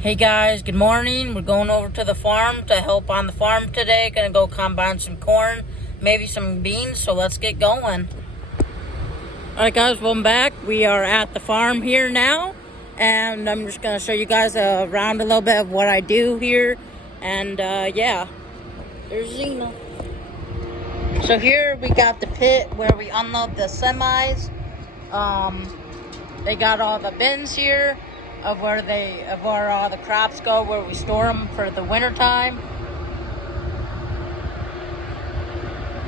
Hey guys, good morning. We're going over to the farm to help on the farm today. Gonna go combine some corn, maybe some beans, so let's get going. Alright guys, welcome back. We are at the farm here now, and I'm just gonna show you guys around a little bit of what I do here. And yeah, there's Zena. So here we got the pit where we unload the semis. They got all the bins here of where all the crops go, where we store them for the winter time.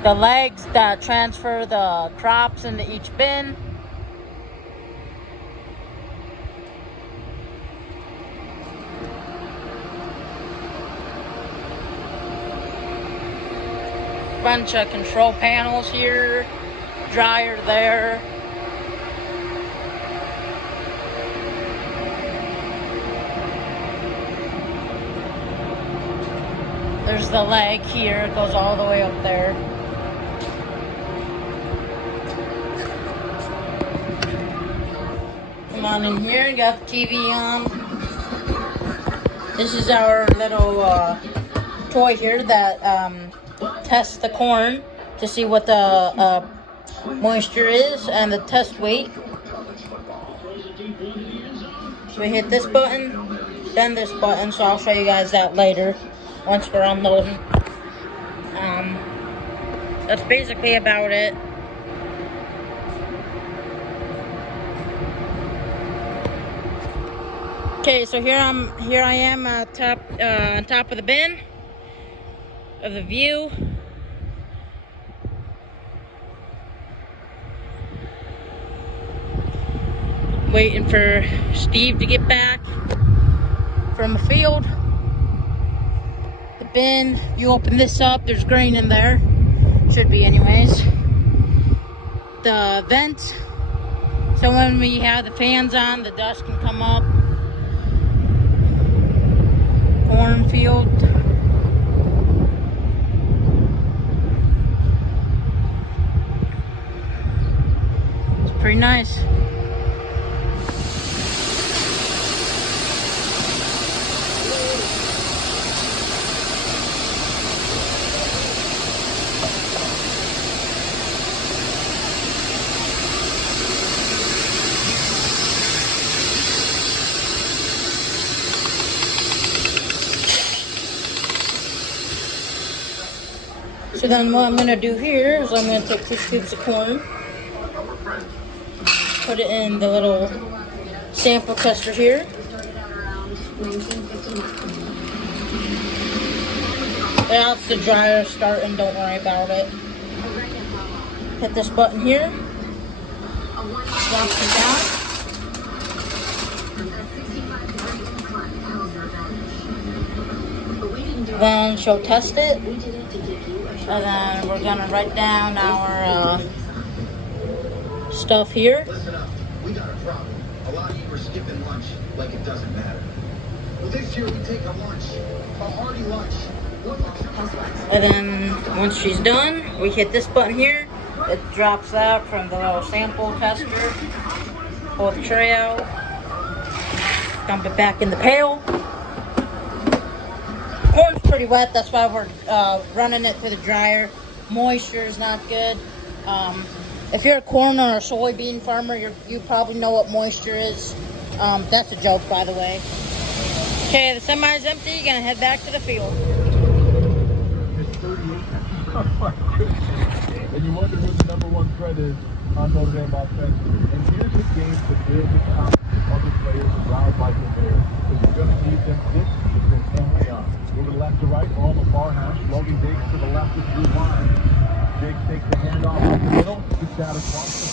The legs that transfer the crops into each bin. Bunch of control panels here, dryer there. There's the leg here, it goes all the way up there. Come on in here, you got the TV on. This is our little toy here that tests the corn to see what the moisture is and the test weight. So we hit this button, then this button, so I'll show you guys that later once we're unloading. That's basically about it. Okay, so here I am on top of the bin of the view. Waiting for Steve to get back from the field. The bin, you open this up, there's grain in there. Should be anyways. The vent, so when we have the fans on, the dust can come up. Cornfield. It's pretty nice. So then what I'm going to do here is I'm going to take 2 scoops of corn, put it in the little sample tester here. That's the dryer starting, don't worry about it. Hit this button here, drops it down. Then she'll test it, and then we're gonna write down our stuff here. Listen up, we got a problem. A lot of you are skipping lunch like it doesn't matter. Well, this year we take a lunch, a hearty lunch. And then once she's done, we hit this button here. It drops that from the little sample tester. Pull the tray out, dump it back in the pail. Corn's pretty wet, that's why we're running it through the dryer. Moisture is not good. If you're a corn or a soybean farmer, you probably know what moisture is. That's a joke, by the way. Okay, the semi's empty. You're gonna head back to the field. It's 38. And you wonder who the #1 threat is on Notre Dame offense. And here's a game to build the confidence of the players around Michael Mayer. Because you're going to need them this season and beyond. Moving left to right, ball on the far hash. Logan Diggs to the left of Drew Line. Diggs takes the handoff up the middle. Gets out across the